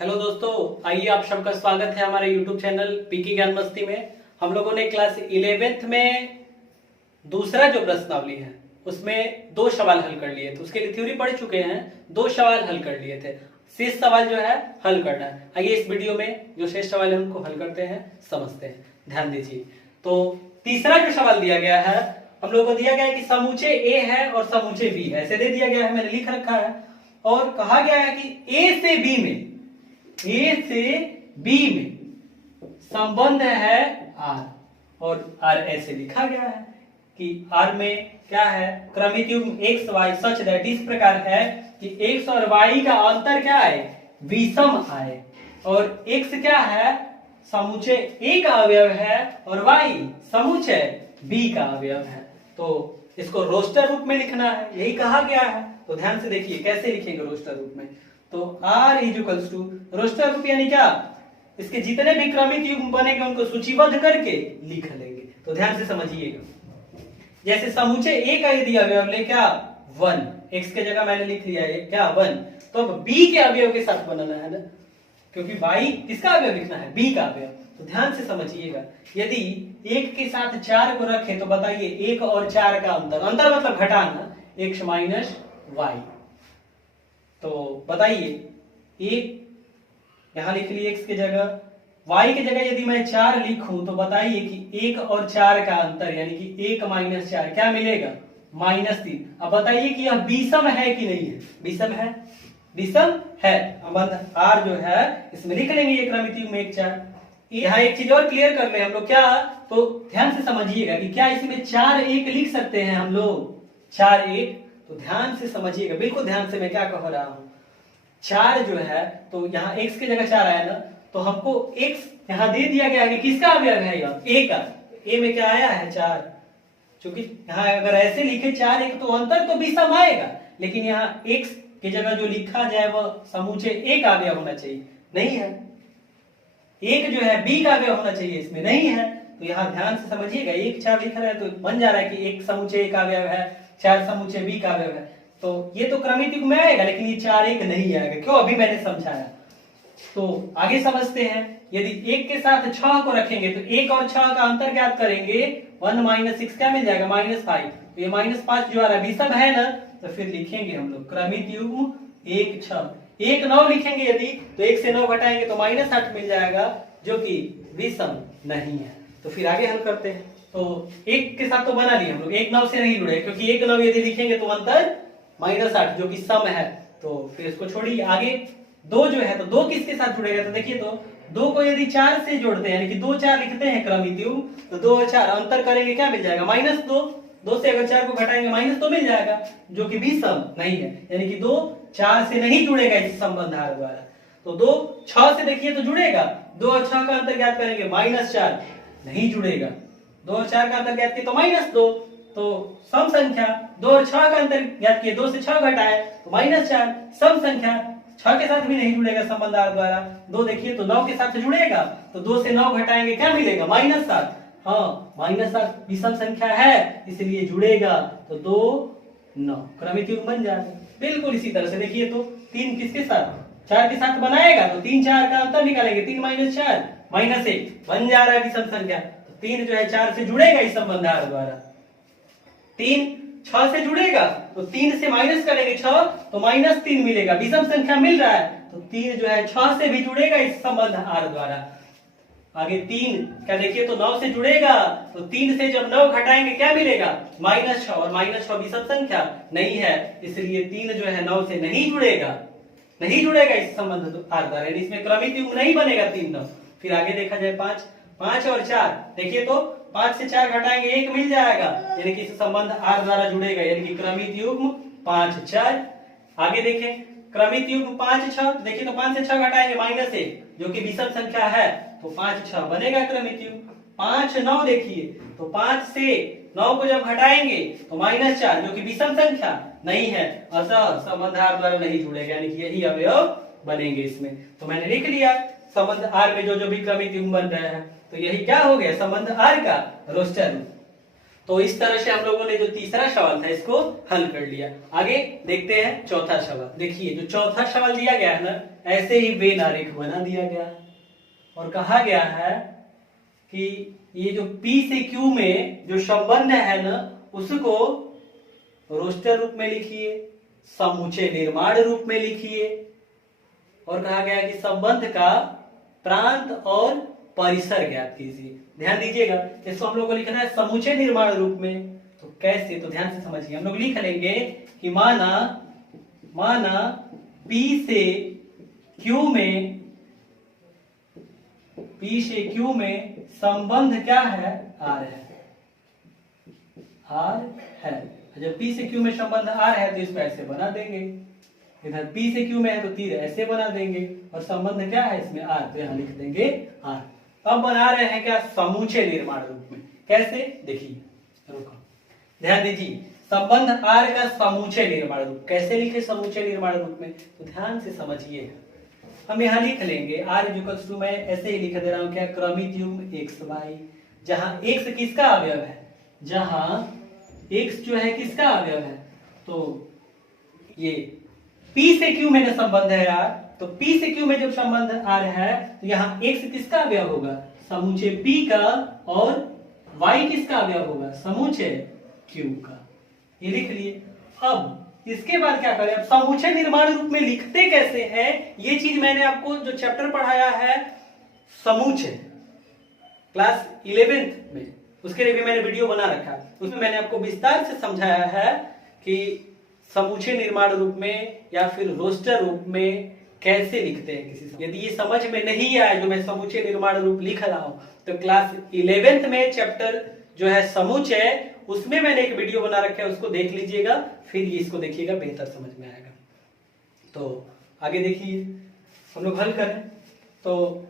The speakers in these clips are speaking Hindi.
हेलो दोस्तों, आइए आप सबका स्वागत है हमारे YouTube चैनल पीकी ज्ञान मस्ती में। हम लोगों ने क्लास 11th में दूसरा जो प्रश्नावली है उसमें 2 सवाल हल कर लिए थे। उसके लिए थ्योरी पढ़ चुके हैं, 2 सवाल हल कर लिए थे। शेष सवाल जो है हल करना है। आइए इस वीडियो में जो शेष सवाल है उनको हल करते हैं, समझते हैं। ध्यान दीजिए। तो तीसरा जो सवाल दिया गया है, हम लोगों को दिया गया है कि समूचे A है और समूचे B है, ऐसे दे दिया गया है, मैंने लिख रखा है। और कहा गया है कि A से B में संबंध है R, और R ऐसे लिखा गया है कि R में क्या है, क्रमित युग्म x y सच दैट इस प्रकार है कि x और y का अंतर क्या है, विषम आए। और x क्या है, समुच्चय A का अवयव है, और y समुच्चय B का अवयव है। तो इसको रोस्टर रूप में लिखना है, यही कहा गया है। तो ध्यान से देखिए कैसे लिखेंगे रोस्टर रूप में। तो R is equals to roster रूप यानी क्या, इसके जितने भी क्रमित युग्म बनेंगे उनको सूचीबद्ध करके लिख लेंगे। तो ध्यान से समझिएगा। जैसे समुच्चय A का यदि अवयव ले क्या 1, x के जगह मैंने लिख लिया है क्या 1, तो अब B के अवयव के साथ बनाना है ना, क्योंकि y किसका अवयव लिखना है, B का अवयव। तो ध्यान से समझिएगा, यदि 1 के साथ 4 को रखें तो बताइए 1 और 4 का अंतर मतलब घटाना, x माइनस y। तो बताइए एक यहां लिख लिए x की जगह, y की जगह यदि मैं 4 लिखूं तो बताइए कि 1 और 4 का अंतर यानी कि 1 माइनस 4 क्या मिलेगा, -3। अब बताइए कि यह विषम है कि नहीं है, विषम है, विषम है। संबंध R जो है इसमें लिख लेंगे ये क्रमित युग्म 1 4। यहाँ एक चीज और क्लियर कर ले हम लोग क्या, तो ध्यान से समझिएगा कि क्या इसमें 4 1 लिख सकते हैं हम लोग, 4 1। तो ध्यान से समझिएगा, बिल्कुल ध्यान से मैं क्या कह रहा हूं। 4 जो है तो यहाँ x की जगह 4 आया ना, तो हमको x यहाँ दे दिया गया है कि किसका अवयव है, यह a का। a में क्या आया है 4, क्योंकि यहाँ अगर ऐसे लिखे 4 1 तो अंतर तो विषम आएगा, लेकिन यहाँ x की जगह जो लिखा जाए वह समूचे a का अवयव होना चाहिए, नहीं है। 1 जो है b का अवयव होना चाहिए, इसमें नहीं है। तो यहाँ ध्यान से समझिएगा, 1 4 लिख रहा है तो बन जा रहा है कि 1 समूचे a का अवयव है, 4 समूचे b का अवयव है। तो ये तो क्रमित युग्म में आएगा, लेकिन ये 4 1 नहीं आएगा। क्यों, अभी मैंने समझाया। तो आगे समझते हैं। यदि 1 के साथ 6 को रखेंगे तो 1 और 6 का अंतर ज्ञात करेंगे, 1 माइनस 6 क्या मिल जाएगा, -5। तो ये -5 जो आ रहा है विषम है ना, तो फिर लिखेंगे हम लोग क्रमित युग्म 1 6। 1 9 लिखेंगे यदि, तो 1 से 9 घटाएंगे तो -8 मिल जाएगा, जो कि विषम नहीं है। तो फिर आगे हल करते हैं। तो 1 के साथ तो बना लिए हम लोग, 1 9 से नहीं जुड़े, क्योंकि 1 9 यदि लिखेंगे तो अंतर -8 जो कि सम है। तो फिर इसको छोड़िए। आगे 2 जो है, तो 2 किसके साथ जुड़ेगा, तो देखिए तो 2 को यदि 4 से जोड़ते हैं यानी कि 2 4 लिखते हैं क्रमित युग्म, तो 2 और 4 अंतर करेंगे क्या मिल जाएगा, -2। 2 से अगर 4 को घटाएंगे -2 मिल जाएगा, जो कि विषम नहीं है। यानी कि 2 4 से नहीं जुड़ेगा इस संबंध R द्वारा। तो 2 6 से देखिए तो जुड़ेगा, 2 और 6 का अंतर ज्ञात करेंगे -4, नहीं जुड़ेगा। 2 और 4 का अंतर ज्ञात किया तो -2, तो सम संख्या। 2 और 6 का अंतर ज्ञात किए, 2 से 6 घटाए तो -4, सम संख्या। 6 के साथ भी नहीं जुड़ेगा संबंध R द्वारा। 2 देखिए तो 9 के साथ जुड़ेगा, तो 2 से 9 घटाएंगे क्या मिलेगा, -7। हाँ, -7 विषम संख्या है, इसलिए जुड़ेगा। तो 2 9 क्रमित युग्म बन जाएगा। बिल्कुल इसी तरह से देखिए तो 3 किसके साथ, 4 के साथ बनाएगा, तो 3 4 का अंतर निकालेंगे, 3 - 4 -1 बन जा रहा है विषम संख्या। तो 3 जो है 4 से जुड़ेगा इस संबंध R द्वारा। 3 6 से जुड़ेगा, तो 3 से माइनस करेंगे 6 तो -3 मिलेगा, विषम संख्या मिल रहा है। तो 3 जो है 6 से भी जुड़ेगा इस संबंध R द्वारा। आगे 3 क्या देखिए तो 9 से जुड़ेगा, तो 3 से जब 9 घटाएंगे क्या मिलेगा, -6, और -6 विषम संख्या नहीं है, इसलिए 3 जो है 9 से नहीं जुड़ेगा, नहीं जुड़ेगा इस संबंध R द्वारा, यानी इसमें क्रमित युग्म नहीं बनेगा 3 9। फिर आगे देखा जाए 5 और 4 देखिए तो 5 से 4 घटाएंगे 1 मिल जाएगा, यानी कि इस संबंध R द्वारा जुड़ेगा, यानी कि क्रमित युग्म 5 4। आगे देखें क्रमित युग्म 5 6, देखिए तो 5 से 6 घटाएंगे -1, जो कि विषम संख्या है, तो 5 6 बनेगा क्रमित युग्म। 5 9 देखिए तो 5 से 9 को जब घटाएंगे तो -4, जो कि विषम संख्या नहीं है, अतः संबंध R द्वारा नहीं जुड़ेगा, यानी कि यही अवयव बनेंगे इसमें। तो मैंने लिख लिया संबंध R में जो जो भी क्रमित युग्म बन रहे हैं, तो यही क्या हो गया, संबंध R का रोस्टर रूप। तो इस तरह से हम लोगों ने जो तीसरा सवाल था इसको हल कर लिया। आगे देखते हैं चौथा सवाल। देखिए जो चौथा सवाल दिया गया है ना, ऐसे ही वेन आरेख बना दिया गया है और कहा गया है कि ये जो P से Q में जो संबंध है ना, उसको रोस्टर रूप में लिखिए, समुच्चय निर्माण रूप में लिखिए, और कहा गया कि संबंध का प्रांत और परिसर ज्ञात कीजिए। ध्यान दीजिएगा, इसको हम लोग को लिखना है समुच्चय निर्माण रूप में। तो कैसे, तो ध्यान से समझिए। हम लोग लिख लेंगे कि माना P से Q में संबंध क्या है, R है। जब P से Q में संबंध R है तो इसको ऐसे बना देंगे, इधर P से Q में है तो तीर ऐसे बना देंगे, और संबंध क्या है इसमें R, तो यहाँ लिख देंगे R। अब बना रहे हैं क्या, समुच्चय निर्माण रूप में। कैसे, देखिए, रुको, ध्यान दीजिए, संबंध R का समुच्चय निर्माण रूप कैसे लिखे, समुच्चय निर्माण रूप में, तो ध्यान से समझिएगा। हम यहाँ लिख लेंगे R इक्वल्स टू, मैं ऐसे ही लिख दे रहा हूँ क्या, क्रमित युग्म x y, जहां x किसका अवयव है, जहां x जो है किसका अवयव है, तो ये P से Q में जो संबंध है R, तो P से Q में जब संबंध R है तो यहाँ x किसका अवयव होगा, समुच्चय P का, और y किसका अवयव होगा, समुच्चय Q का। ये लिख लिए। अब इसके बाद क्या करें, अब समुच्चय निर्माण रूप में लिखते कैसे हैं, ये चीज मैंने आपको जो चैप्टर पढ़ाया है समुच्चय क्लास 11th में, उसके लिए भी मैंने वीडियो बना रखा है, उसमें मैंने आपको विस्तार से समझाया है कि समुच्चय निर्माण रूप में या फिर रोस्टर रूप में कैसे लिखते हैं किसी। यदि ये समझ में नहीं आए जो मैं समुच्चय निर्माण रूप लिख रहा हूं, तो क्लास 11th में चैप्टर जो है समुच्चय, उसमें मैंने एक वीडियो बना रखा है, उसको देख लीजिएगा, फिर इसको देखिएगा, बेहतर समझ में आएगा। तो आगे देखिए, हम लोग हल करें। तो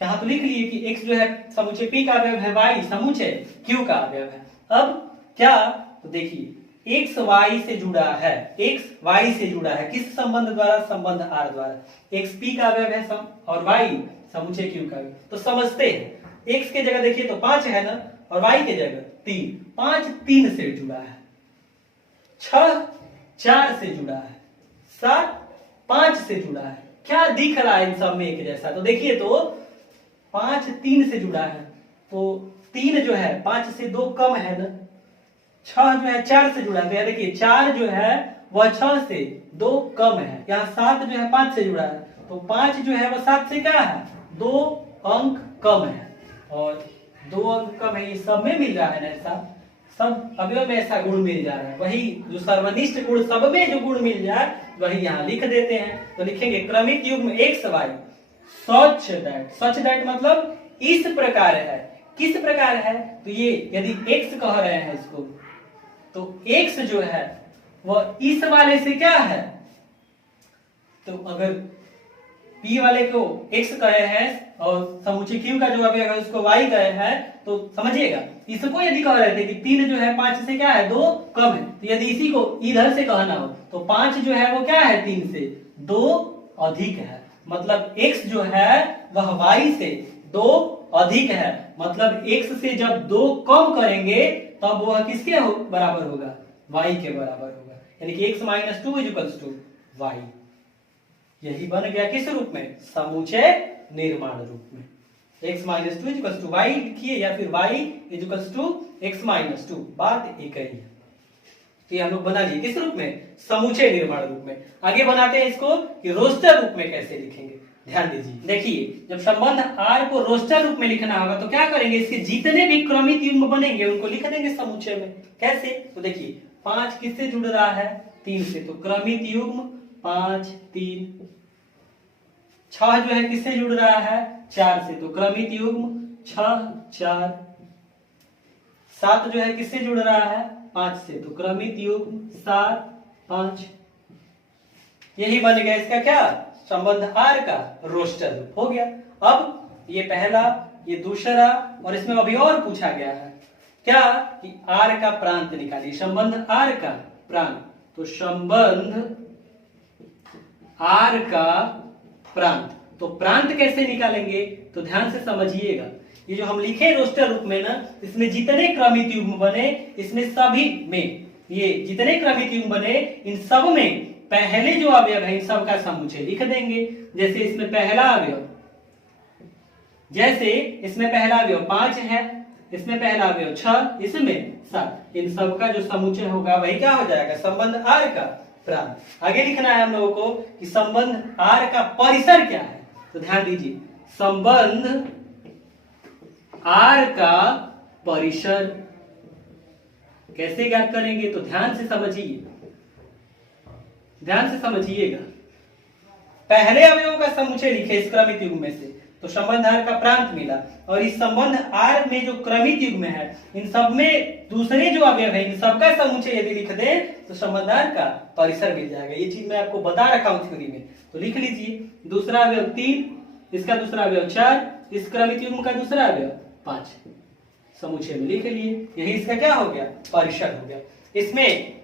यहाँ तो लिख लिए कि x जो है समुच्चय P का अवयव है, y समुच्चय Q का अवयव है। अब क्या, तो देखिए x y से जुड़ा है, x y से जुड़ा है, किस संबंध द्वारा, संबंध R द्वारा। x P का अवयव है और y समुच्चय Q का। तो समझते हैं, x के जगह देखिए तो 5 है ना, और y के जगह 3, 5 3 से जुड़ा है, 6 4 से जुड़ा है, 7 5 से जुड़ा है। क्या दिख रहा है इन सब में एक जैसा, तो देखिए तो 5 3 से जुड़ा है, तो 3 जो है 5 से 2 कम है ना, 6 जो है 4 से जुड़ा है, तो यहाँ देखिए 4 जो है वह 6 से 2 कम है। यहाँ 7 जो है 5 से जुड़ा है, तो 5 जो है वह 7 से क्या है, 2 अंक कम है, और 2 अंक कम है, ये सब में मिल रहा है ना, ऐसा सब अवयव में ऐसा गुण मिल जा रहा है। वही जो सर्वनिष्ठ गुण, सब में जो गुण मिल जाए वही यहाँ लिख देते हैं। तो लिखेंगे क्रमिक युग्म x y सच दैट मतलब इस प्रकार है। किस प्रकार है, तो ये यदि x कह रहे हैं इसको, तो x जो है वह इस वाले से क्या है, तो अगर P वाले को x कहे हैं और समुच्चय Q का जो अवयव है उसको y कहे हैं, तो समझिएगा, इसको यदि कह रहे थे कि 3 जो है 5 से क्या है, 2 कम है, तो यदि इसी को इधर से कहना हो तो 5 जो है वो क्या है, 3 से 2 अधिक है, मतलब x जो है वह y से 2 अधिक है, मतलब x से जब 2 कम करेंगे तब वह किसके बराबर होगा, y के बराबर होगा, यानी कि x - 2 = y। यही बन गया किस रूप में, समुच्चय निर्माण रूप में। x - 2 = y लिखिए, या फिर y = x - 2, बात एक ही है। तो ये हम लोग बना लिए किस रूप में, समुच्चय निर्माण रूप में। आगे बनाते हैं इसको कि रोस्टर रूप में कैसे लिखेंगे। ध्यान दीजिए, देखिए जब संबंध R को रोस्टर रूप में लिखना होगा तो क्या करेंगे, इसके जितने भी क्रमित युग्म बनेंगे उनको लिख देंगे समुच्चय में। कैसे, तो देखिए 5 किससे जुड़ रहा है, 3 से, तो क्रमित युग्म 5 3। 6 जो है किससे जुड़ रहा है, 4 से, तो क्रमित युग्म 6 4। 7 जो है किससे जुड़ रहा है, 5 से, तो क्रमित युग्म 7 5। यही बन गया इसका क्या, संबंध R का रोस्टर रूप हो गया। अब ये पहला, ये दूसरा, और इसमें अभी और पूछा गया है क्या कि R का प्रांत निकालिए, संबंध R का प्रांत। तो संबंध R का प्रांत, तो प्रांत कैसे निकालेंगे, तो ध्यान से समझिएगा। ये जो हम लिखे रोस्टर रूप में ना, इसमें जितने क्रमित युग्म बने, इसमें सभी में ये जितने क्रमित युग्म बने, इन सब में पहले जो अवयव है इन सब का समुच्चय लिख देंगे। जैसे इसमें पहला अवयव, जैसे इसमें पहला अवयव 5 है, इसमें पहला अवयव 6, इसमें 7, इन सब का जो समुच्चय होगा वही क्या हो जाएगा, संबंध आर का प्रांत। आगे लिखना है हम लोगों को कि संबंध आर का परिसर क्या है। तो ध्यान दीजिए, संबंध आर का परिसर कैसे ज्ञात करेंगे, तो ध्यान से समझिए, ध्यान से समझिएगा। पहले अवयवों का समुच्चय लिखे इस क्रमित युग्म में से, तो संबंध आर का प्रांत मिला। और इस संबंध आर में जो क्रमित युग्म है, इन सब में दूसरे जो अवयव है इन सबका समुच्चय यदि लिख दे तो संबंध आर का परिसर मिल जाएगा। ये चीज मैं आपको बता रखा हूं थ्योरी में, तो लिख लीजिए। दूसरा अवयव 3, इसका दूसरा अवयव 4, इस क्रमित युग्म का दूसरा अवयव 5, समुच्चय में लिख लिए। यही इसका क्या हो गया, परिसर हो गया। इसमें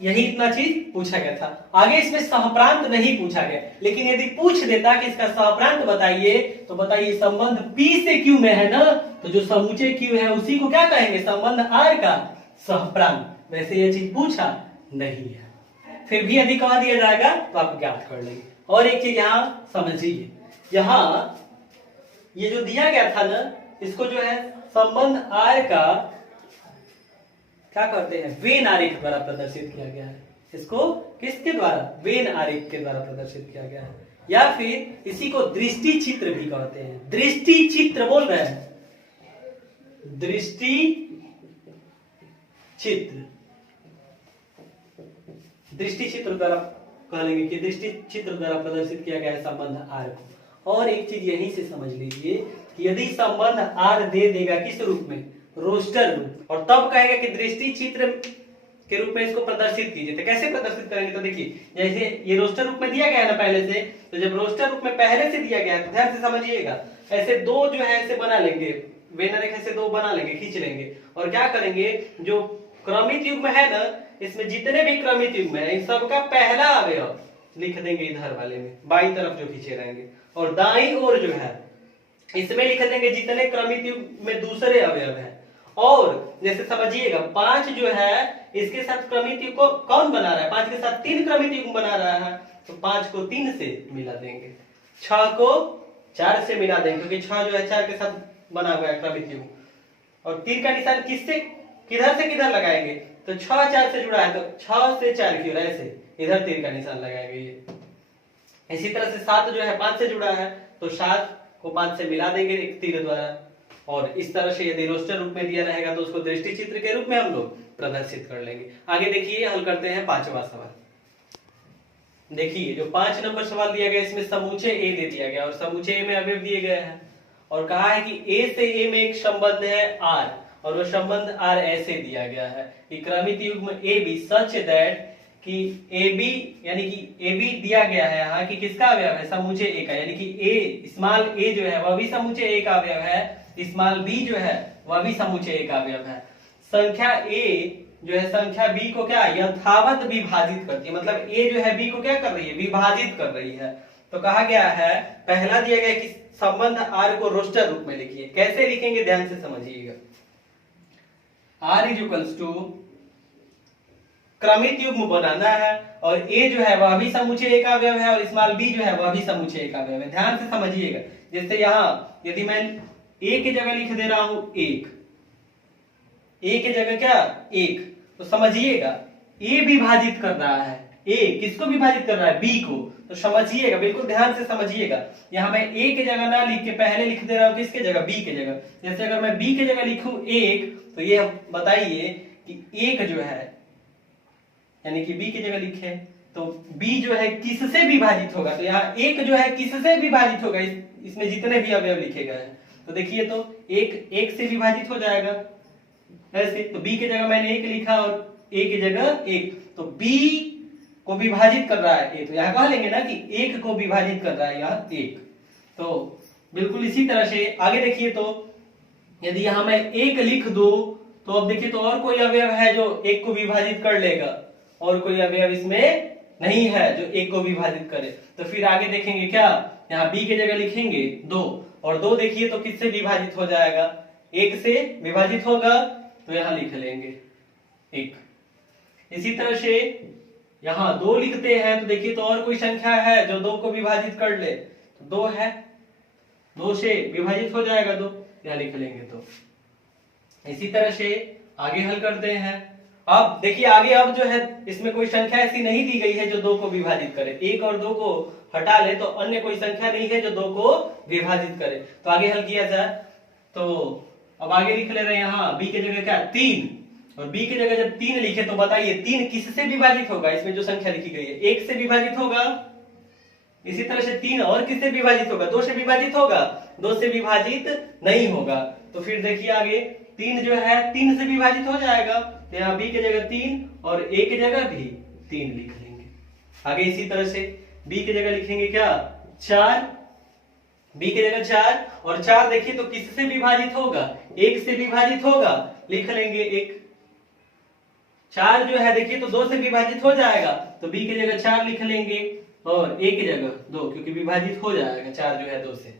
यही इतना चीज पूछा गया था। आगे इसमें सहप्रांत नहीं पूछा गया, लेकिन यदि पूछ देता कि इसका सहप्रांत बताइए, तो बताइए संबंध P से Q में है ना, तो जो समुच्चय Q है उसी को क्या कहेंगे, संबंध R का सहप्रांत। वैसे ये चीज पूछा नहीं है, फिर भी यदि कह दिया जाएगा तो आप ज्ञात कर लेंगे। और एक चीज यहाँ समझिए, यहाँ ये जो दिया गया था ना, इसको जो है संबंध R का क्या करते हैं, वेन आरेख द्वारा प्रदर्शित किया गया है। इसको किसके द्वारा, वेन आरेख के द्वारा प्रदर्शित किया गया है, या फिर इसी को दृष्टि चित्र भी कहते हैं। दृष्टि चित्र बोल रहे हैं, दृष्टि चित्र, दृष्टि चित्र द्वारा कह लेंगे कि दृष्टि चित्र द्वारा प्रदर्शित किया गया है संबंध आर को। और एक चीज यहीं से समझ लीजिए कि यदि संबंध आर दे देगा किस रूप में, रोस्टर रूप, और तब कहेगा कि दृष्टि चित्र के रूप में इसको प्रदर्शित कीजिए। तो कैसे प्रदर्शित करेंगे, तो देखिए जैसे ये रोस्टर रूप में दिया गया है ना पहले से, तो जब रोस्टर रूप में पहले से दिया गया है तो ध्यान से समझिएगा, ऐसे दो जो है ऐसे बना लेंगे, वेन रेखा से दो बना लेंगे, खींच लेंगे, और क्या करेंगे, जो क्रमित युग्म है ना, इसमें जितने भी क्रमित युग्म है इन सबका पहला अवयव लिख देंगे इधर वाले में, बाईं तरफ जो खींचे रहेंगे, और दाईं ओर जो है इसमें लिख देंगे जितने क्रमित युग्म में दूसरे अवयव है। और जैसे समझिएगा 5 जो है इसके साथ क्रमित युग्म को कौन बना रहा है, 5 के साथ 3 क्रमित युग्म बना रहा है, तो 5 को 3 से मिला देंगे, 6 को 4 से मिला देंगे, क्योंकि 6 जो है 4 के साथ बना हुआ है क्रमित युग्म। और तीर का निशान किससे किधर से किधर लगाएंगे, तो 6 4 से जुड़ा है, तो 6 से 4 की ओर ऐसे इधर तीर का निशान लगाएंगे। ये इसी तरह से 7 जो है 5 से जुड़ा है, तो 7 को 5 से मिला देंगे एक तीर द्वारा। और इस तरह से यदि रोस्टर रूप में दिया रहेगा तो उसको दृष्टि चित्र के रूप में हम लोग प्रदर्शित कर लेंगे। आगे देखिए, हल करते हैं 5वां सवाल। देखिए जो 5 नंबर सवाल दिया गया, इसमें समुच्चय ए दे दिया गया और समुच्चय ए में अवयव दिए गए हैं, और कहा है कि ए से ए में एक संबंध है आर, और वो संबंध आर ऐसे दिया गया है कि क्रमित युग्म ए बी सच दैट कि ए बी, यानी कि ए बी दिया गया है यहाँ कि किसका अवयव है, समुच्चय ए का, यानी कि ए स्मॉल ए जो है वह भी समुच्चय ए का अवयव है, स्मॉल बी जो है वह भी समुच्चय ए का अवयव है। संख्या ए जो है संख्या बी को क्या यथावत विभाजित करती है, मतलब ए जो है बी को क्या कर रही है, विभाजित कर रही है। तो कहा गया है, पहला दिया गया कि संबंध आर को रोस्टर रूप में लिखिए। कैसे लिखेंगे ध्यान से समझिएगा। आर इज इक्वल्स टू क्रमित युग्म बनाना है, और ए जो है वह भी समुच्चय ए का अवयव है, और स्मॉल बी जो है वह भी समुच्चय ए का अवयव है। ध्यान से समझिएगा, जैसे यहाँ यदि मैं ए की जगह लिख दे रहा हूं 1, ए की जगह क्या 1, तो समझिएगा ए विभाजित कर रहा है, ए किसको विभाजित कर रहा है, बी को। तो समझिएगा, बिल्कुल ध्यान से समझिएगा। यहाँ मैं ए की जगह ना लिख के पहले लिख दे रहा हूं किसके जगह, बी की जगह। जैसे अगर मैं बी की जगह लिखूं 1, तो ये बताइए कि 1 जो है यानी कि बी की जगह लिखे तो बी जो है किससे विभाजित होगा, तो यहाँ 1 जो है किससे विभाजित होगा, इसमें जितने भी अवयव लिखे गए हैं। तो देखिए तो 1 से विभाजित हो जाएगा ऐसे, तो बी की जगह मैंने 1 लिखा और ए की जगह 1, तो बी को विभाजित कर रहा है ए, तो यहाँ कह लेंगे ना कि 1 को विभाजित कर रहा है यहाँ 1। तो बिल्कुल इसी तरह से आगे देखिए, तो यदि यहाँ मैं 1 लिख दूं तो अब देखिए तो और कोई अवयव है जो 1 को विभाजित कर लेगा, और कोई अवयव इसमें नहीं है जो 1 को विभाजित करे। तो फिर आगे देखेंगे क्या, यहाँ बी की जगह लिखेंगे 2, और 2 देखिए तो किससे विभाजित हो जाएगा, 1 से विभाजित होगा, तो यहां लिख लेंगे 1। इसी तरह से यहां 2 लिखते हैं, तो देखिए तो और कोई संख्या है जो 2 को विभाजित कर ले, तो 2 है, 2 से विभाजित हो जाएगा 2, यहां लिख लेंगे 2। इसी तरह से आगे हल करते हैं। अब देखिए आगे अब जो है इसमें कोई संख्या ऐसी नहीं दी गई है जो 2 को विभाजित करे, 1 और 2 को हटा ले तो अन्य कोई संख्या नहीं है जो 2 को विभाजित करे, तो आगे हल किया जाए। तो अब आगे लिख ले रहे हैं यहाँ b की जगह क्या 3, और b की जगह जब 3 लिखे तो बताइए 3 किससे विभाजित होगा, इसमें जो संख्या लिखी गई है 1 से विभाजित होगा। इसी तरह से 3 और किससे विभाजित होगा, 2 से विभाजित होगा, 2 से विभाजित नहीं होगा। तो फिर देखिए आगे 3 जो है 3 से विभाजित हो जाएगा, तो यहाँ b की जगह 3 और a की जगह भी 3 लिख लेंगे। आगे इसी तरह से b की जगह लिखेंगे क्या 4, b की जगह 4, और 4 देखिए तो किससे विभाजित होगा, 1 से विभाजित होगा, लिख लेंगे 1। 4 जो है देखिए तो 2 से विभाजित हो जाएगा, तो b की जगह 4 लिख लेंगे और a की जगह 2, क्योंकि विभाजित हो जाएगा 4 जो है 2 से।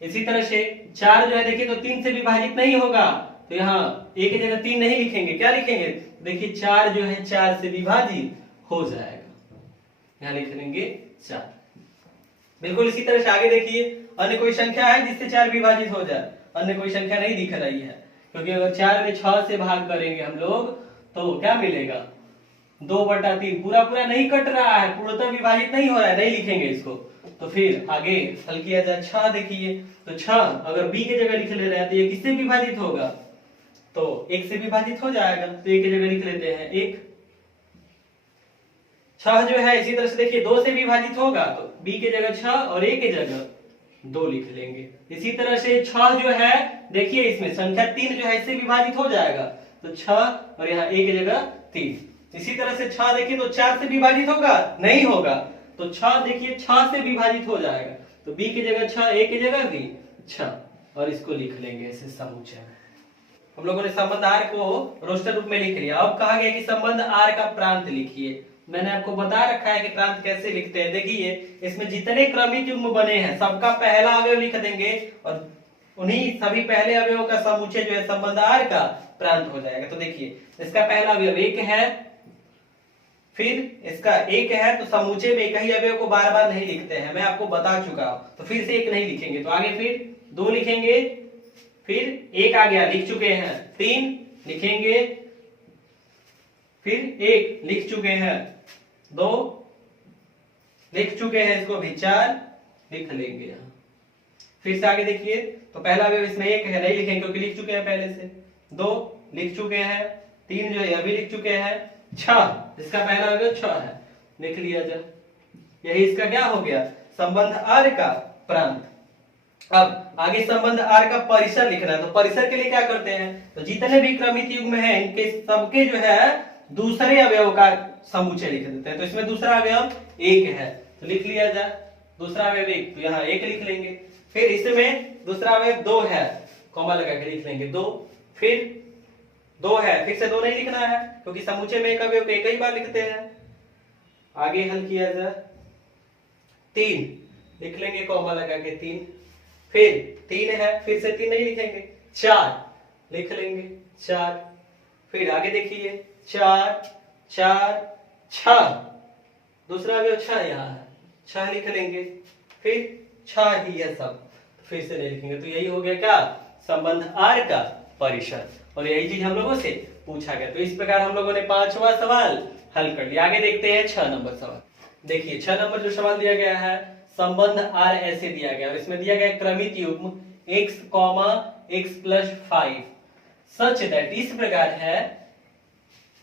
इसी तरह से 4 जो है देखिए तो 3 से विभाजित नहीं होगा, तो यहाँ a की जगह 3 नहीं लिखेंगे, क्या लिखेंगे, देखिए 4 जो है 4 से विभाजित हो जाएगा, यहाँ लिख लेंगे 4। बिल्कुल इसी तरह से आगे देखिए अन्य कोई संख्या है जिससे 4 विभाजित हो जाए, अन्य कोई संख्या नहीं दिख रही है, क्योंकि अगर 4 में 6 से भाग करेंगे हम लोग तो क्या मिलेगा 2/3, पूरा पूरा नहीं कट रहा है, पूर्णतः विभाजित नहीं हो रहा है, नहीं लिखेंगे इसको। तो फिर आगे हल किया जाए 6 देखिए, तो 6 अगर b की जगह लिख ले रहे हैं तो ये किससे विभाजित होगा, तो 1 से विभाजित हो जाएगा, तो a की जगह लिख लेते हैं 1। 6 जो है इसी तरह से देखिए 2 से विभाजित होगा, तो b की जगह 6 और a की जगह 2 लिख लेंगे। इसी तरह से 6 जो है देखिए इसमें संख्या 3 जो है इससे विभाजित हो जाएगा, तो 6 और यहाँ a की जगह 3। इसी तरह से 6 देखिए तो 4 से विभाजित होगा, नहीं होगा, तो 6 देखिए 6 से विभाजित हो जाएगा, तो b की जगह 6, a की जगह भी 6, और इसको लिख लेंगे ऐसे समुच्चय में। हम लोगों ने संबंध r को रोस्टर रूप में लिख लिया। अब कहा गया कि संबंध r का प्रांत लिखिए। मैंने आपको बता रखा है कि प्रांत कैसे लिखते हैं। देखिए इसमें जितने क्रमिक युग्म बने हैं सबका पहला अवयव लिख देंगे और उन्हीं सभी पहले अवयवों का समुच्चय जो है संबंध r का प्रांत हो जाएगा। तो देखिए इसका पहला अवयव 1 है, फिर इसका 1 है, तो समुच्चय में एक ही अवयव को बार बार नहीं लिखते हैं, मैं आपको बता चुका हूं, तो फिर से 1 नहीं लिखेंगे, तो आगे फिर 2 लिखेंगे, फिर 1 आ गया लिख चुके हैं, 3 लिखेंगे, फिर 1 लिख चुके हैं, 2 लिख चुके हैं, इसको भी 4 लिख लेंगे यहाँ। फिर से आगे देखिए तो पहला अवयव इसमें 1 है, नहीं लिखेंगे क्योंकि लिख चुके हैं पहले से, 2 लिख चुके हैं, 3 जो है अभी लिख चुके हैं, 6 इसका पहला अवयव 6 है, लिख लिया जाए। यही इसका क्या हो गया संबंध r का प्रांत। अब आगे संबंध r का परिसर लिखना है, तो परिसर के लिए क्या करते हैं, तो जितने भी क्रमिक युग्म हैं इनके सबके जो है दूसरे अवयव का समुच्चय लिख देते हैं। तो इसमें दूसरा अवयव 1 है, तो लिख लिया जाए दूसरा अवयव 1, तो यहाँ 1 लिख लेंगे। फिर इसमें दूसरा अवयव 2 है, कॉमा लगा के लिख लेंगे 2, फिर 2 है, फिर से 2 नहीं लिखना है क्योंकि समुच्चय में एक अवयव को एक ही बार लिखते हैं। आगे हल किया जाए 3 लिख लेंगे कॉमा लगा के 3, फिर 3 है, फिर से 3 नहीं लिखेंगे, 4 लिख लेंगे 4, फिर आगे देखिए 4 4 6, दूसरा अवयव 6 यहाँ है, 6 लिख लेंगे, फिर 6 ही है सब, फिर से नहीं लिखेंगे। तो यही हो गया क्या संबंध r का परिसर, और यही चीज हम लोगों से पूछा गया। तो इस प्रकार हम लोगों ने 5वां सवाल हल कर लिया। आगे देखते हैं 6 नंबर सवाल। देखिए 6 नंबर जो सवाल दिया गया है संबंध r ऐसे दिया गया और इसमें दिया गया क्रमिक युग्म x, x + 5 सच दैट इस प्रकार है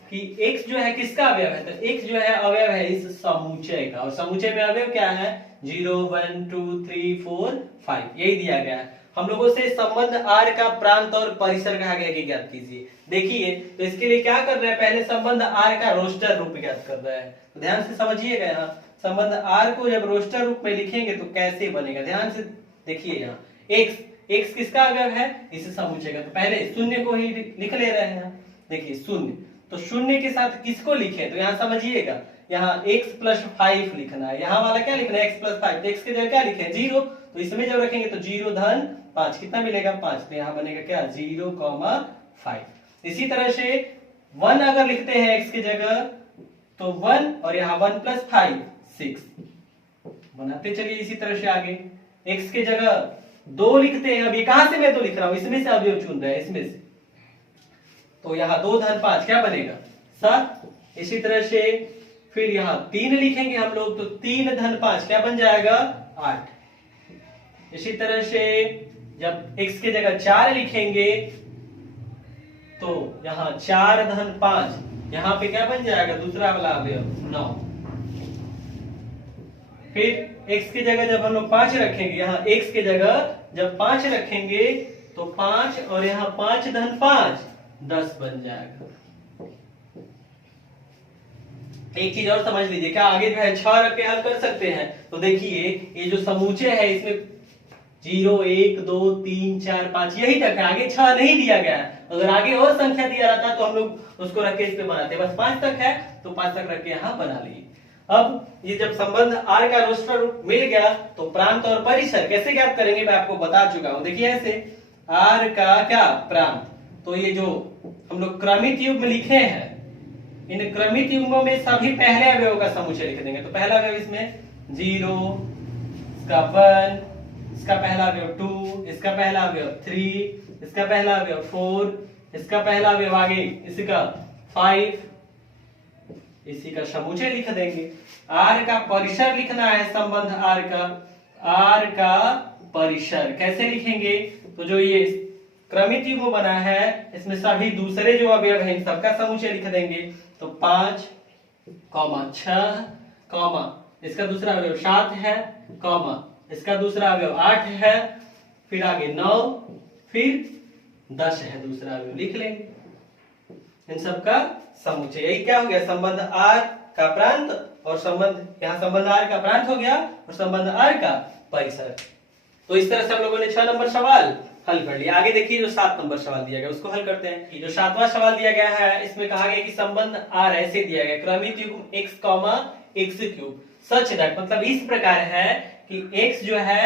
कि x जो है किसका अवयव है, तो x जो है अवयव है इस समुच्चय का, और समुच्चय में अवयव क्या है 0 1 2 3 4 5, यही दिया गया है। हम लोगों से संबंध r का प्रांत और परिसर कहा गया कि ज्ञात कीजिए। देखिए तो इसके लिए क्या कर रहे हैं, पहले संबंध r का रोस्टर रूप ज्ञात कर रहे हैं, तो ध्यान से समझिएगा। यहाँ संबंध r को जब रोस्टर रूप में लिखेंगे तो कैसे बनेगा, ध्यान से देखिए। यहाँ x किसका अवयव है इस समुच्चय का, तो पहले शून्य को ही लिख ले रहे हैं। देखिए शून्य, तो शून्य के साथ किसको लिखें, तो यहाँ समझिएगा, यहाँ x+5 लिखना है, यहाँ वाला क्या लिखना है x+5, तो x की जगह क्या लिखे 0, तो इसमें जब रखेंगे तो 0 धन 5 कितना मिलेगा 5, तो यहाँ बनेगा क्या 0,5। इसी तरह से 1 अगर लिखते हैं x की जगह तो 1 और यहाँ 1+5 6 बनाते चलिए। इसी तरह से आगे x की जगह 2 लिखते हैं, अब ये कहां से मैं 2 लिख रहा हूं, इसमें से अवयव चुन रहा है इसमें से, तो यहाँ 2 धन 5 क्या बनेगा 7। इसी तरह से फिर यहाँ 3 लिखेंगे हम लोग, तो 3 धन 5 क्या बन जाएगा 8। इसी तरह से जब x की जगह 4 लिखेंगे तो यहाँ 4 धन 5 यहाँ पे क्या बन जाएगा दूसरा वाला अवयव 9। फिर x की जगह जब हम लोग 5 रखेंगे, यहाँ x की जगह जब 5 रखेंगे तो 5 और यहाँ 5 धन 5 10 बन जाएगा। एक चीज और समझ लीजिए, क्या आगे जो है 6 रख के हल कर सकते हैं, तो देखिए ये जो समूचे है इसमें 0 1 2 3 4 5 यही तक है, आगे 6 नहीं दिया गया है। अगर आगे और संख्या दिया रहता तो हम लोग उसको रख के इस पे बनाते, बस 5 तक है तो 5 तक रख के यहाँ बना लिए। अब ये जब संबंध R का रोस्टर मिल गया तो प्रांत और परिसर कैसे ज्ञात करेंगे मैं आपको बता चुका हूं। देखिए ऐसे R का क्या प्रांत, तो ये जो हम लोग क्रमित युग्म लिखे हैं, इन क्रमित युग्मों में सभी पहले अवयव का समुच्चय लिख देंगे। तो पहला अवयव इसमें 0, इसका 1, इसका पहला अवयव 2, इसका पहला अवयव 3, इसका पहला अवयव 4, इसका पहला अवयव आगे इसका 5, इसी का समुच्चय लिख देंगे। R का परिसर लिखना है, संबंध R का परिसर कैसे लिखेंगे, तो जो ये क्रमित युग्म बना है इसमें सभी दूसरे जो अवयव हैं सबका समुच्चय लिख देंगे। तो 5, 6, इसका दूसरा अवयव 7 है, इसका दूसरा अवयव 8 है, फिर आगे 9, फिर 10 है दूसरा अवयव, लिख लेंगे इन सबका समुच्चय। यही क्या हो गया संबंध R का प्रांत, और संबंध यहाँ संबंध R का प्रांत हो गया और संबंध R का परिसर। तो इस तरह से हम लोगों ने 6 नंबर सवाल हल कर लिया। आगे देखिए जो 7 नंबर सवाल दिया गया उसको हल करते हैं। ये जो 7वां सवाल दिया गया है इसमें कहा गया कि संबंध R ऐसे दिया गया, क्रमित युग्म x, x³ सच दैट, मतलब इस प्रकार है कि x जो है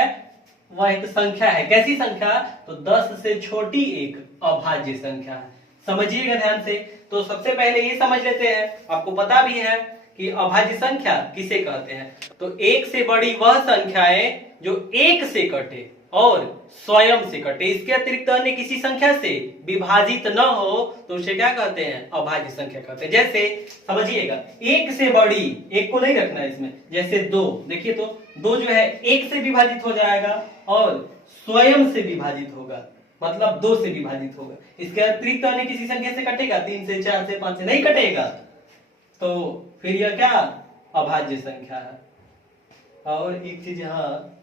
वह एक संख्या है। कैसी संख्या, तो 10 से छोटी एक अभाज्य संख्या है। समझिएगा ध्यान से। तो सबसे पहले ये समझ लेते हैं, आपको पता भी है कि अभाज्य संख्या किसे कहते हैं, तो 1 से बड़ी वह संख्याएं जो 1 से कटे और स्वयं से कटे, इसके अतिरिक्त अन्य किसी संख्या से विभाजित न हो तो उसे क्या कहते हैं अभाज्य संख्या कहते हैं। जैसे समझिएगा 1 से बड़ी, 1 को नहीं रखना है इसमें, जैसे 2, देखिए तो 2 जो है 1 से विभाजित हो जाएगा और स्वयं से विभाजित होगा, मतलब 2 से विभाजित होगा। इसके अतिरिक्त अन्य किसी संख्या से कटेगा, 3 से 4 से 5 से नहीं कटेगा, तो फिर यह क्या अभाज्य संख्या है। और एक चीज यहाँ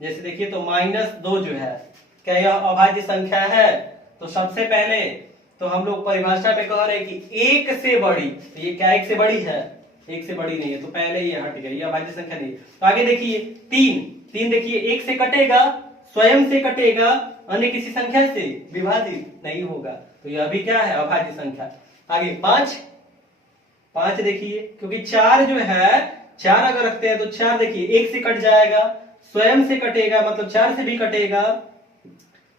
जैसे देखिए तो -2 जो है, क्या यह अभाज्य संख्या है, तो सबसे पहले तो हम लोग परिभाषा में कह रहे हैं कि 1 से बड़ी, तो ये क्या 1 से बड़ी है, 1 से बड़ी नहीं है, तो पहले ये हट गया, ये अभाज्य संख्या नहीं है। तो आगे देखिए 3 देखिए 1 से कटेगा, स्वयं से कटेगा, अन्य किसी संख्या से विभाजित नहीं होगा, तो यह भी क्या है अभाज्य संख्या। आगे 5 देखिए, क्योंकि 4 जो है 4 अगर रखते हैं तो 4 देखिए 1 से कट जाएगा, स्वयं से कटेगा, मतलब 4 से भी कटेगा,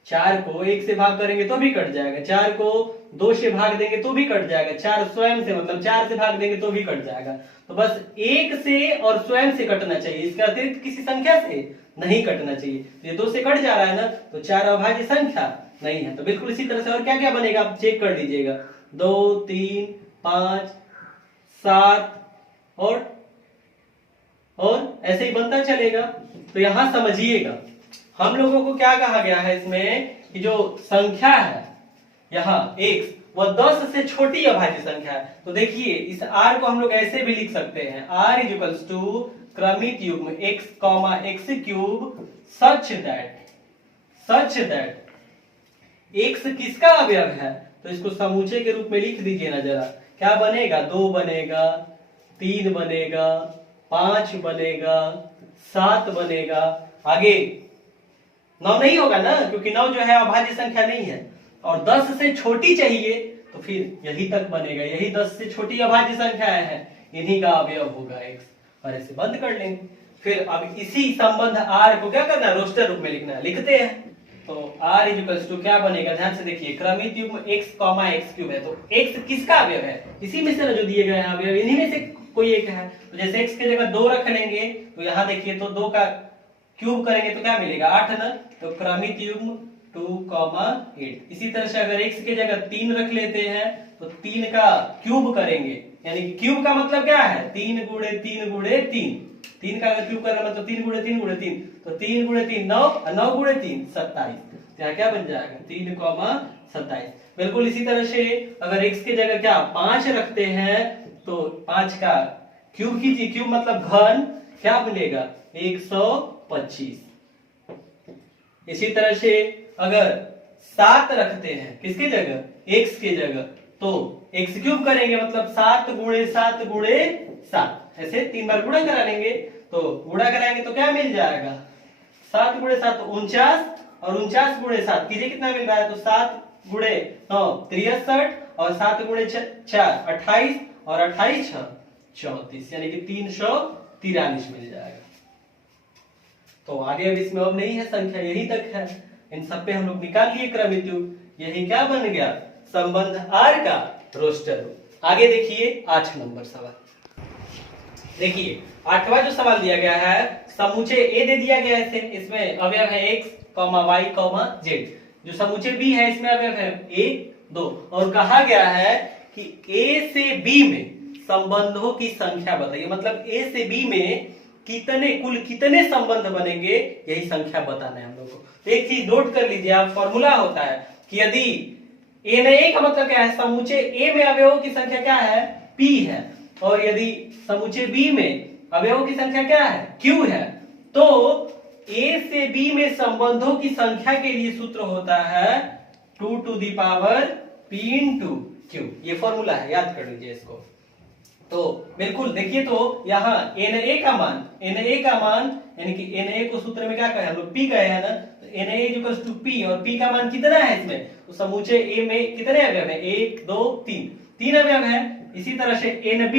4 को 1 से भाग करेंगे तो भी कट जाएगा, 4 को 2 से भाग देंगे तो भी कट जाएगा, 4 स्वयं से मतलब 4 से भाग देंगे तो भी कट जाएगा। तो बस 1 से और स्वयं से कटना चाहिए, इसके अतिरिक्त किसी संख्या से नहीं कटना चाहिए। ये 2 से कट जा रहा है ना, तो 4 अभाज्य संख्या नहीं है। तो बिल्कुल इसी तरह से और क्या क्या बनेगा आप चेक कर लीजिएगा, 2 3 5 7 और ऐसे ही बनता चलेगा। तो यहां समझिएगा हम लोगों को क्या कहा गया है इसमें कि जो संख्या है यहाँ x वह 10 से छोटी अभाज्य संख्या है। तो देखिए इस r को हम लोग ऐसे भी लिख सकते हैं, r = क्रमित युग्म x, x³ such that x किसका अवयव है, तो इसको समुच्चय के रूप में लिख दीजिए ना जरा। क्या बनेगा, 2 बनेगा, 3 बनेगा, 5 बनेगा, 7 बनेगा, आगे 9 नहीं होगा ना, क्योंकि 9 जो है अभाज्य संख्या नहीं है, और 10 से छोटी चाहिए तो तो फिर यही तक बनेगा, यही 10 से छोटी अभाज्य संख्याएं हैं, इन्हीं का अवयव होगा x, और ऐसे बंद कर लेंगे। फिर अब इसी संबंध r को क्या करना है, रोस्टर रूप में लिखना है, लिखते हैं। तो r इक्वल्स टू क्या बनेगा, ध्यान से देखिए, क्रमित युग्म x, x क्यूब है, तो x किसका अवयव है, इसी में से ना जो दिए गए हैं अवयव, इन्हीं में से कोई एक है। तो जैसे x की जगह 2 रख लेंगे, तो यहाँ देखिए तो 2 का क्यूब करेंगे तो क्या मिलेगा, 8 ना, तो क्रमित युग्म 2, 8। इसी तरह से अगर x की जगह 3 रख लेते हैं तो 3 का क्यूब करेंगे, यानी कि क्यूब का मतलब क्या है, 3 गुणे 3 गुणे 3, 3 का अगर क्यूब करना मतलब 3 गुणे 3 गुणे 3, तो 3 गुणे 3 9, 9 गुणे 3 27, यहाँ क्या बन जाएगा 3, 27। बिल्कुल इसी तरह से अगर x की जगह क्या 5 रखते हैं तो 5 का क्यूब कीजिए, क्यूब मतलब घन, क्या मिलेगा 125। इसी तरह से अगर 7 रखते हैं किसकी जगह, x की जगह, तो x क्यूब करेंगे मतलब 7 गुणे 7 गुणे 7, ऐसे 3 बार गुणा करा लेंगे, तो गुणा कराएंगे तो क्या मिल जाएगा, 7 गुणे 7 49, और 49 गुणे 7 कीजिए कितना मिल रहा है, तो 7 गुणे 9 63, और 7 गुणे 4 28, और 28 34, यानी कि 343 मिल जाएगा। तो आगे अब इसमें अब नहीं है संख्या, यही तक है, इन सब पे हम लोग निकाल लिए क्रमित युग्म, यही क्या बन गया, संबंध r का रोस्टर। आगे देखिए 8 नंबर सवाल। देखिए 8वां जो सवाल दिया गया है, समुच्चय A दे दिया गया है, इसमें अवयव है x, y, z। जो समुच्चय B है इसमें अवयव है 1, 2, और कहा गया है कि A से B में संबंधों की संख्या बताइए, मतलब A से B में कुल कितने संबंध बनेंगे, यही संख्या बताना है हम लोग को। तो एक चीज नोट कर लीजिए आप, फॉर्मूला होता है कि यदि A का मतलब क्या है, समुच्चय A में अवयवों की संख्या क्या है, P है, और यदि समुच्चय B में अवयवों की संख्या क्या है, Q है, तो A से B में संबंधों की संख्या के लिए सूत्र होता है 2 to the power P into Q, ये फॉर्मूला है, याद कर लीजिए इसको। तो बिल्कुल देखिए, तो यहाँ Na का मान यानी कि Na को सूत्र में क्या कहे हम लोग, P कहे है ना, तो Na इक्वल्स टू P, और P का मान कितना है इसमें, तो समुच्चय A में कितने अवयव है, 1, 2, 3 अवयव है। इसी तरह से NB,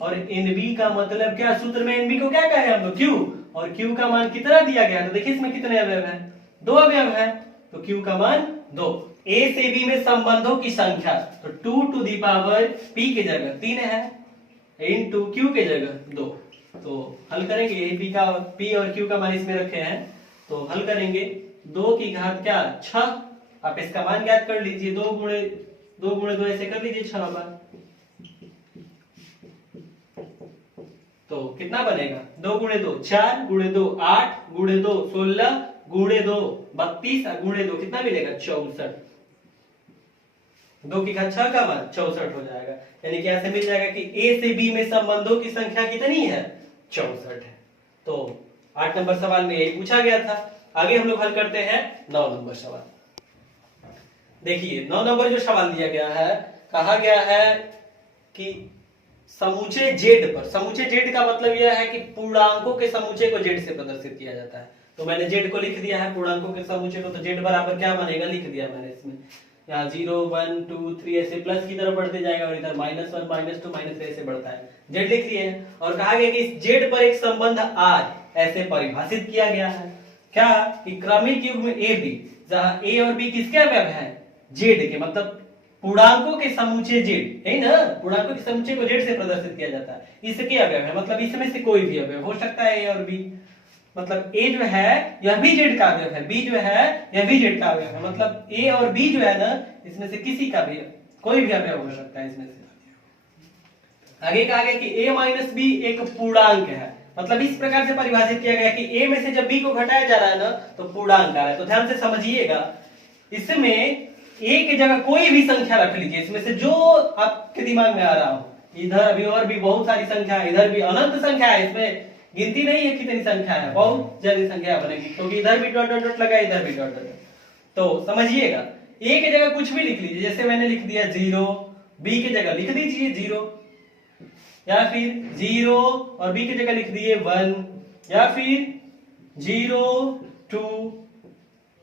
और NB का मतलब क्या, सूत्र में NB को क्या कहे हम लोग, Q, और Q का मान कितना दिया गया है, तो देखिए इसमें कितने अवयव है, 2 अवयव है, तो Q का मान 2। A से B में संबंधों की संख्या, तो 2 to the power P की जगह 3 है, इंटू Q के जगह 2, तो हल करेंगे, यही P और Q का मान इसमें रखे हैं, तो हल करेंगे 2 की घात क्या 6, आप इसका मान ज्ञात कर लीजिए, 2 गुणे 2 ऐसे कर लीजिए 6 बार, तो कितना बनेगा, 2 गुणे 2 4, गुणे 2 8, गुणे 2 16, गुणे 2 32, और गुणे 2 कितना मिलेगा 64, 2 की घात 6 का मान 64 हो जाएगा, यानी कि ऐसे मिल जाएगा कि A से B में संबंधों की संख्या कितनी है, 64 है। तो 8 नंबर सवाल में यही पूछा गया था। आगे हम लोग हल करते हैं 9 नंबर सवाल। देखिए 9 नंबर जो सवाल दिया गया है, कहा गया है कि समुच्चय Z पर, समुच्चय Z का मतलब यह है कि पूर्णांकों के समुच्चय को Z से प्रदर्शित किया जाता है। तो मैंने Z को लिख दिया है, पूर्णांकों के समुच्चय को, तो Z बराबर क्या बनेगा, लिख दिया मैंने इसमें, यहाँ 0 1 2 3 ऐसे प्लस की तरफ बढ़ते जाएगा, और इधर -1 -2 -3 ऐसे बढ़ता है, Z लिख लिए हैं। और कहा गया कि इस Z पर एक संबंध R ऐसे परिभाषित किया गया है, क्या कि क्रमिक युग्म AB, जहां A और B किसके अवयव हैं, Z के, मतलब पूर्णांकों के समुच्चय Z है ना, पूर्णांकों के समुच्चय को Z से प्रदर्शित किया जाता है, इसके अवयव है, मतलब इसमें से कोई भी अवयव हो सकता है A और B, मतलब A जो है यह भी Z का अवयव है, B जो है यह भी Z का अवयव है, मतलब A और B जो है ना, इसमें से किसी का भी कोई भी अवयव हो सकता है इसमें से। आगे कहा गया कि A माइनस B एक पूर्णांक है, मतलब इस प्रकार से परिभाषित किया गया कि A में से जब B को घटाया जा रहा है ना, तो पूर्णांक आ रहा है। तो ध्यान से समझिएगा, इसमें A की जगह कोई भी संख्या रख लीजिए, इसमें से जो आपके दिमाग में आ रहा हो, इधर भी और भी बहुत सारी संख्या है, इधर भी अनंत संख्या है, इसमें गिनती नहीं है कितनी संख्या है, बहुत ज्यादा संख्या बनेगी, क्योंकि इधर भी डॉट डॉट डॉट लगा, इधर भी डॉट डॉट। तो समझिएगा, A की जगह कुछ भी लिख लीजिए, जैसे मैंने लिख दिया 0, B की जगह लिख दीजिए 0, या फिर 0 और B की जगह लिख दिए 1, या फिर 0 2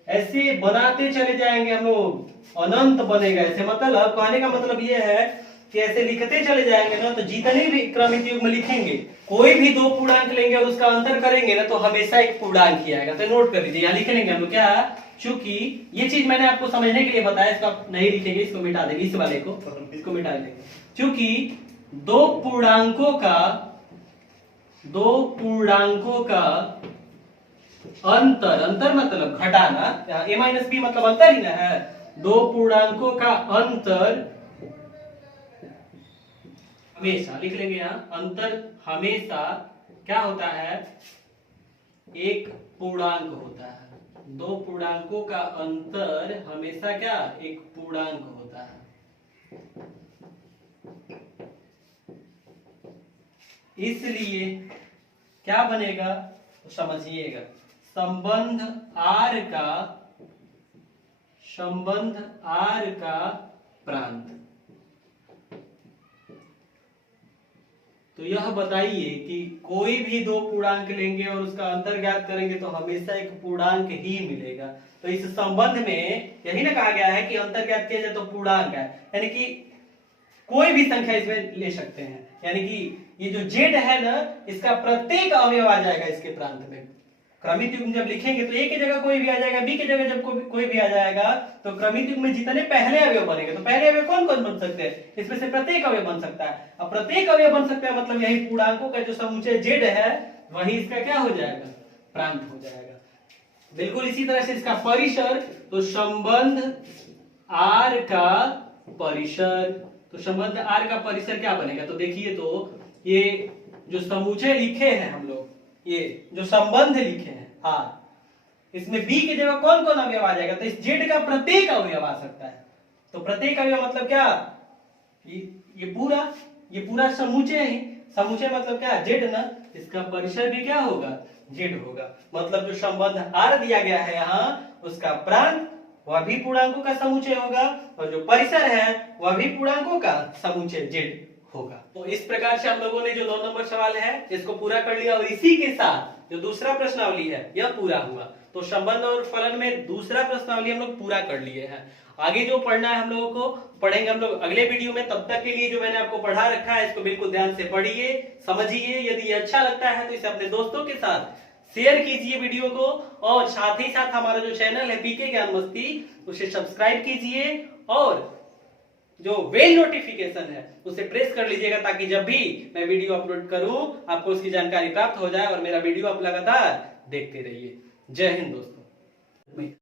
ऐसे बनाते चले जाएंगे हम लोग, अनंत बनेगा। ऐसे मतलब कहने का मतलब ये है कि ऐसे लिखते चले जाएंगे ना, तो जितने भी क्रमित युग्म लिखेंगे, कोई भी दो पूर्णांक लेंगे और उसका अंतर करेंगे ना, तो हमेशा एक पूर्णांक ही आएगा। तो नोट कर लीजिए, यहाँ लिख लेंगे हम लोग क्या, चूंकि ये चीज मैंने आपको समझने के लिए बताया, इसको आप नहीं लिखेंगे, इसको मिटा देंगे, इस वाले को, इसको मिटा देंगे। क्योंकि दो पूर्णांकों का अंतर मतलब घटाना, a माइनस बी मतलब अंतर ही ना है। दो पूर्णांकों का अंतर हमेशा, लिख लेंगे यहाँ, अंतर हमेशा क्या होता है, एक पूर्णांक होता है। दो पूर्णांकों का अंतर हमेशा क्या, एक पूर्णांक होता है। इसलिए क्या बनेगा तो समझिएगा, संबंध R का प्रांत। तो यह बताइए कि कोई भी दो पूर्णांक लेंगे और उसका अंतर ज्ञात करेंगे तो हमेशा एक पूर्णांक ही मिलेगा। तो इस संबंध में यही ना कहा गया है कि अंतर ज्ञात किया जाए तो पूर्णांक है, यानी कि कोई भी संख्या इसमें ले सकते हैं। यानी कि ये जो z है ना, इसका प्रत्येक अवयव आ जाएगा इसके प्रांत में। क्रमित युग्म जब लिखेंगे तो a की जगह कोई भी आ जाएगा, b की जगह जब कोई भी आ जाएगा, तो क्रमित युग्म में जितने पहले अवयव बनेंगे, तो पहले अवयव कौन कौन बन सकते हैं, इसमें से प्रत्येक अवयव बन सकता है। अब प्रत्येक अवयव बन सकता है मतलब यही पूर्णांकों का जो समुच्चय z है, वही इसका क्या हो जाएगा, प्रांत हो जाएगा। बिल्कुल इसी तरह से इसका परिसर, तो संबंध R का परिसर, तो संबंध R का परिसर क्या बनेगा, तो देखिए, तो ये जो समुच्चय लिखे हैं हम लोग, ये जो संबंध लिखे हैं R, इसमें B की जगह कौन कौन अवयव आ जाएगा, तो इस Z का प्रत्येक अवयव आ सकता है। तो प्रत्येक अवयव मतलब क्या, ये पूरा समुच्चय ही, समुच्चय मतलब क्या, Z ना, इसका परिसर भी क्या होगा, Z होगा। मतलब जो संबंध R दिया गया है यहाँ, उसका प्रांत वह भी पूर्णांकों का समुच्चय होगा, और जो परिसर है वह भी पूर्णांकों का समुच्चय Z होगा। तो इस प्रकार से हम लोगों ने जो 9 नंबर सवाल है इसको पूरा कर लिया, और इसी के साथ जो दूसरा प्रश्नावली है यह पूरा हुआ। तो संबंध और फलन में दूसरा प्रश्नावली हम लोग पूरा कर लिए हैं। आगे जो पढ़ना है हम लोगों को पढ़ेंगे हम लोग अगले वीडियो में। तब तक के लिए जो मैंने आपको पढ़ा रखा है इसको बिल्कुल ध्यान से पढ़िए, समझिए। यदि ये अच्छा लगता है तो इसे अपने दोस्तों के साथ शेयर कीजिए वीडियो को, और साथ ही साथ हमारा जो चैनल है पीके ज्ञान मस्ती, उसे सब्सक्राइब कीजिए, और जो बेल नोटिफिकेशन है उसे प्रेस कर लीजिएगा, ताकि जब भी मैं वीडियो अपलोड करूं आपको उसकी जानकारी प्राप्त हो जाए, और मेरा वीडियो आप लगातार देखते रहिए। जय हिंद दोस्तों।